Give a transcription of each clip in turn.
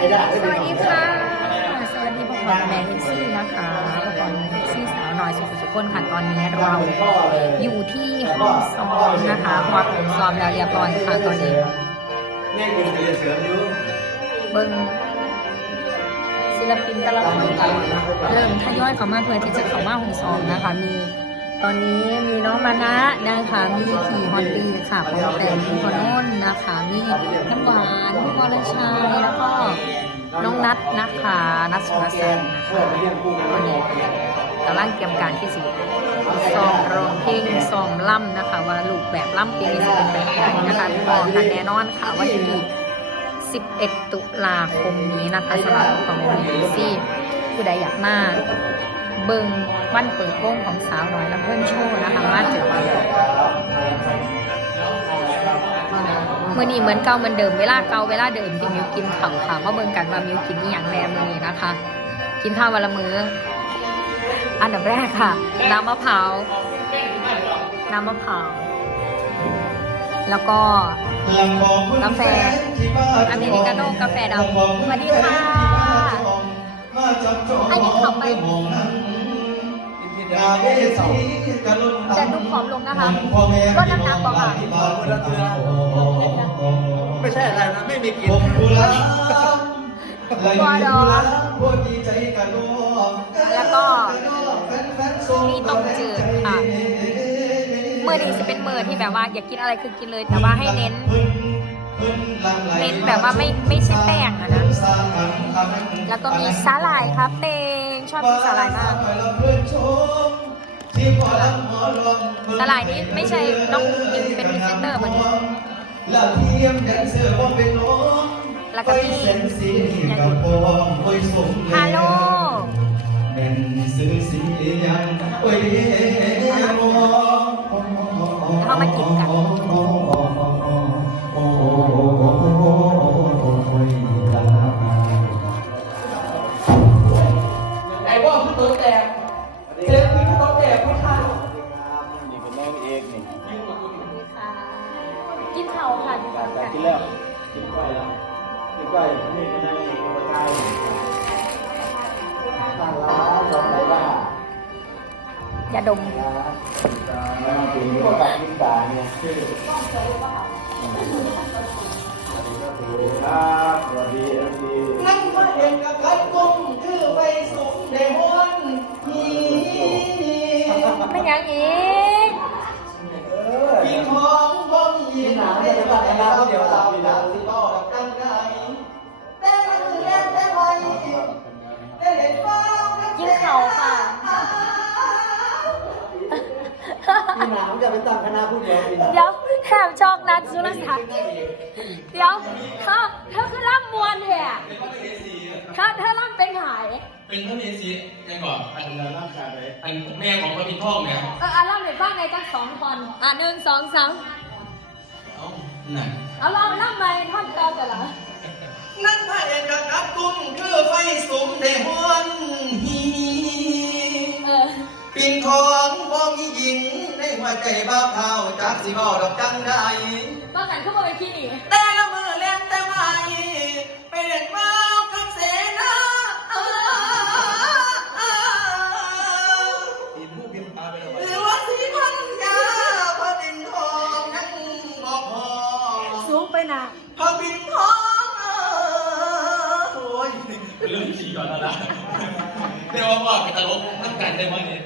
สวัสดีค่ะ สวัสดีพ่อพ่อแม่เอฟซีนะคะพ่อพ่อแม่เอฟซีสาวน้อยสุขุสุขคนค่ะตอนนี้เราอยู่ที่ห้องซ้อมนะคะพอผมซ้อมแล้วเรียบร้อยค่ะตอนนี้เนี่ยคุณเรียนเสริมอยู่เบิ้งศิลปินแต่ละคนเริ่มทยอยเข้ามาเพื่อที่จะเข้ามาห้องซ้อมนะคะมี ตอนนี้มีน้องมานะนะคะ มีขี่ฮอนดีค่ะปองแต่งพี่พอนุ่นนะคะ มีน้ำหวานพี่วรชัยแล้วก็น้องนัทนะคะ นัทสุรศักดิ์นะคะตอนนี้กำลังเตรียมการที่สิซอมร้องเพลงซอมล่ำนะคะ ว่าลูกแบบล่ำเพลงจะเป็นแบบไหนนะคะพอกันแน่นอนค่ะวันที่11 ตุลาคมนี้นะคะสำหรับของแม่ซี่ผู้ใดอยากมา เบิงวันเปิดโป้งของสาวน้อยลำเพิ่นโชว์นะคะมาเจอกันมื่อนี้เหมือนเก่าเหมือนเดิมเวลาเก่าเวลาเดิมที่มิวกินข้าวค่ะมาเบิ่งกันว่ามิวกินนี่อย่างแน่มื้อนี้นะคะ กินข้าววันละมื้ออันดับแรกค่ะ น้ำมะพร้าวน้ำมะพร้าวแล้วก็กาแฟอเมริกาโน่กาแฟดำสวัสดีค่ะอันนี้ขับไป จะดูผอมลงนะคะลดน้ำหนักก่อนค่ะไม่ใช่อะไรนะ ไม่มีกินแล้วก็มีต้มจืดค่ะเมื่อนี้จะเป็นมือที่แบบว่าอยากกินอะไรคือกินเลย แต่ว่าให้เน้นเน้นแบบว่าไม่ไม่ใช่แป้งนะ แล้วก็มีสาหร่ายครับเตง ชอบกินสาหร่ายมาก สาหร่ายนี้ไม่ใช่น้องอิงเป็นพรีเซนเตอร์เหมือนนี้แล้วก็พี่ฮัลโหลเข้ามากินกัน ค่ะกินข้าวกันกินแล้วกินไปแล้วกินไปนี่เป็นน้องเอกมาทายทางร้านลองไหนบ้างอย่าดมมาถึงพวกกับกินตาเนี่ยชื่อครับสวัสดีเอฟซีนั่งมาเห็นกับไอ้กุ้งคือไปสูงเดมอนฮีไม่ยังอีก นเดี๋ยวเราเดี๋ยวเราจะสิบอกกันไงแต่ละมือแรกแต่ไว้แต่เด็กฟ้ากินข้าวค่ะพี่หนามจะไปตั้งคณะผู้เดียวพี่หนามเดี๋ยวแถมชอกนัดสุรศักดิ์เดี๋ยวเธอเธอคือร่ำมวนแท้เธอเธอร่ำเป็นหายเป็นพระเมสียังก่อนอันนั้นร่างกายไหนอันแม่ของพระพินทองเนี่ยเอออะร่ำในบ้างในจักสองทอนอะหนึ่งสองสาม อ้าไหนเอาลองร่ำไปท่อนเก่ากันเหรอนั่งมาเห็นกับกุ้งคือไปสูงเดมอนฮีเออปิ่นของบ้องหญิงในหัวใจบ้าเผาจากสิบอดอกจังได้บ้างกันเข้ามาไปที่นี่ แต่ นาพระปิ่นทองเออโอ้ยเป็นเรื่องที่ก่อนแล้วนะเรียกว่าว่าเป็นตลกตั้งกันได้ไหมเนี่ย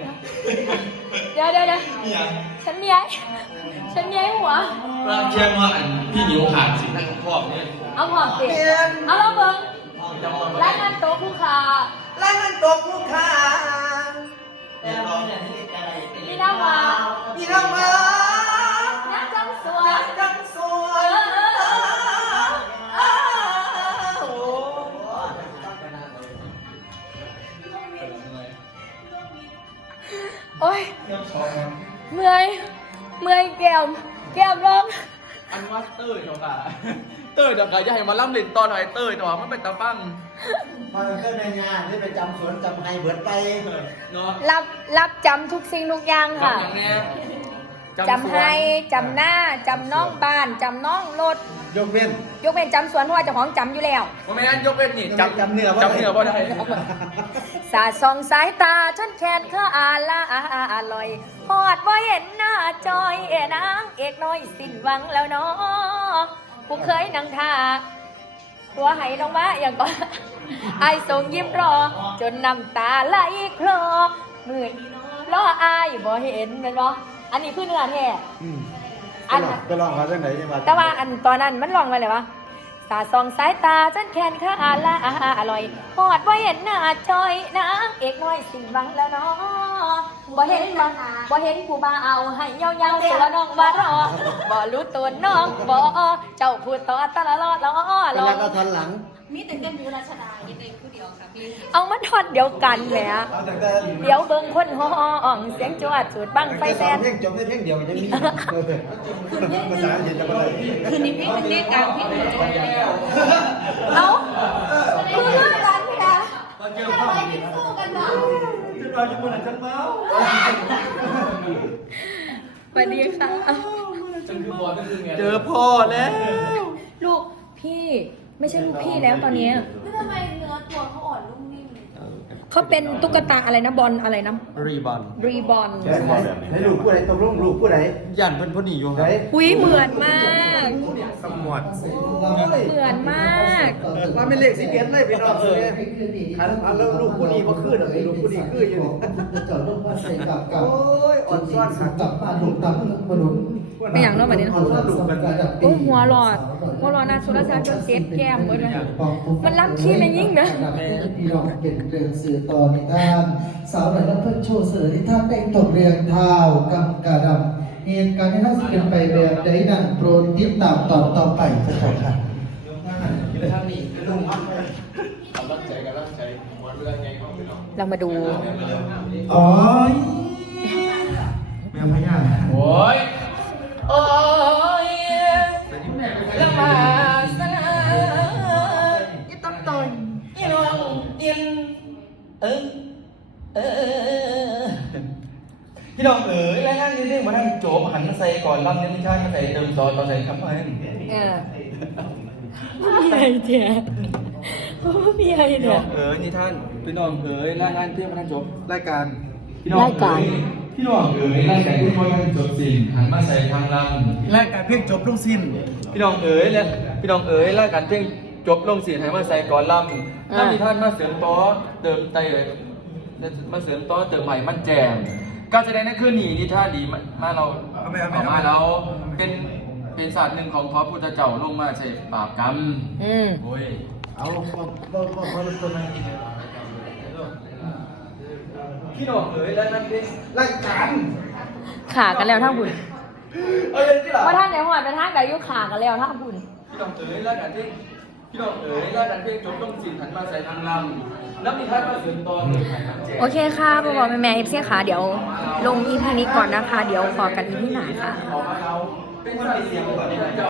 เดี๋ยวเดี๋ยวเดี๋ยวมีอย่างฉันเมียฉันเมียหัวเราเชื่อว่าอันพี่นิ้วขาดสินั่งครอบเนี่ยเอาหอมเปลี่เปยนลี่ยนเอาเราเบิ่งจำมาและนั่นโต๊ะผู้ค้าไล่มันตกลูกค้ามีน้ำมาพี่น้องมา โอ้ยเมื่อยเมื่อยแก้มแก้มร้องอันว่าเต้ยเจ้าค่ะเต้ยเจ้าค่ะอย่าให้มาล่ำเล่นตอนหน่อยเต้ยแต่ว่ามันเป็นตาฟังมาก็ในงานที่ไปจำสวนจำไฮเบิร์ดไปเนาะรับรับจำทุกสิ่งทุกอย่างฟังค่ะอย่างเนี้ย จำให้จำหน้าจำน้องบ้านจำน้องรถ ยกเว้น ยกเป็นจำสวนเพราะว่าเจ้าของจำอยู่แล้วว่าไม่งั้นยกเว้นนี่จำจำเนื้อบ่ได้ จำเนื้อบ่ได้สาดส่องสายตาฉันแขนข้าอาละอร่อยหอดว่าเห็นหน้าจอยเอนางเอกน้อยสิ้นหวังแล้วเนาะผู้เคยนั่งท่าตัวไหน้องมาอย่างก่อนไอายส่งยิ้มรอ จนน้ำตาไหลคลอมืดรออายบ่เห็นแมันบ่ อันนี้คือเนื้อแท้ อืมอัน ไปลองมาจังไหนยังมาแต่ว่าอันตอนนั้นมันลองมาเลยวะสาส่องสายตาฉันแขนข้าอาละอร่อยหอดว่าเห็นหน้าจอยนางเอกน้อยสิ่งบังแล้วเนาะบ่เห็นบ่บ่เห็นผู้บ่าเอาให้เยาวๆตัวน้องว่ารอบ่รู้ตัวน้องบ่เจ้าพูดต่อตลอดล้อไปล้อแล้วก็ทันหลัง มีแต่เต้นยูราชดา เต้นผู้เดียวค่ะพี่เอามันทอดเดียวกันแหมเอาแต่แต่เดี๋ยวเบิ่งคนห้องเสียงจวดจุดบังไฟแซน เพลงจบในเพลงเดียวมันจะมีภาษาอังกฤษจะบ่ได้คืนนี้พี่เป็นเลขกลางพี่หนูจะได้เอาคือเรื่องกันพี่ดาสู้กันเนาะขึ้นมาอยู่บนนั้นจังเมาสวัสดีค่ะจังคือบอลนั่นคือไงเจอพ่อแล้ว ลูกพี่ไม่ใช่ลูกพี่แล้วตอนเนี้ย แล้วทำไมเนื้อ ตัวเขาอ่อนนุ่มนิ่มเขาเป็นตุ๊กตาอะไรนะบอลอะไรนะรีบอนรีบอลให้ลูกผู้ใดตกลงลูกผู้ใดย่านเพิ่นพ่นนี่อยู่ไหนอุ้ยเหมือนมากสมวดเหมือนมากว่าไม่เลขสิเก็ตเลยพี่น้องเอ้ยคันอันแล้วลูกผู้นี้บ่คือดอกลูกผู้นี้คืออยู่จะจอดรถว่าเสกับกับโอ้ยอ่อนซ้อนคักกับบ้านถูกตามถนน ไม่อย่างเนาะแบบนี้นะลูกกันโอ้ยหัวหลอด หัวหลอดนะโซลาร์เซลล์จนเจ็ดแก้มหมดเลยมันรับขี้เลยยิ่งนะพี่น้องเป็นเรื่องสื่อต่อในด้าน สาวหน่อยรับเพื่อนโชว์เสือที่ท่านได้ตกเรียงเท้ากำกระดำเหตุการณ์ที่ท่านเป็นไปแบบใดนั้นโปรดติดตามตอนต่อไปสักครั้งค่ะเรามาดู อ๋อแมวพญาโอ้ย นนิดนึงโจมหันมาใส่ก่อนลำเนี่ยไม่ใช่มาใส่เติมซอสต่อใส่ครับเอนเออพี่ไอเดียพี่ไอพี่เดีน้ย องเอ๋ยนี่ท่านพี่น้องเอ๋ยรายงานเที่ยงมาทางโจมรายการพี่น้องเอ๋ยพี่น้องเอ๋ยรายการที่คนทางจบสิ่งหันมาใส่ทางลำรายการเพลงจบลงสิ้น พี่น้องเอ๋ยและพี่น้องเอ๋ยรายการเพลงจบลงเสียงให้มาใส่ก่อนลำถ้ามีท่านมาเสริมต่อเติมเตยมาเสริมต่อเติมใหม่มั่นแจม การแสดงนั่นคือหนีนี่ท่าดีมามาเราเอาไปเอาไปเอามาเราเป็นเป็นศาสตร์หนึ่งของพระพุทธเจ้าลงมาใส่ปราบกรรมอืม โอ้ย เอาบ่บ่บ่บ่รู้ตัวไหนพี่น้องเอ๋ยรายการเพลงรายการขากันแล้วท่าบุญเอาเลยที่หลังว่าท่านไหนหอดไปท่านไหนยุขากันแล้วท่าบุญ พี่น้องเอ๋ยรายการเพี่น้องเอ๋ยราดันเพลงจบต้องสินหันมาใส่ทางลำแล้วมีท่านมาเสริมต่อนโอเคค่ะพ่อบอกแม่แม่เอฟซีค่ะ เดี๋ยวลงอีพีนี้ก่อนนะคะ เดี๋ยวขอกันอีพีหน้าค่ะ เป็นสายเสียง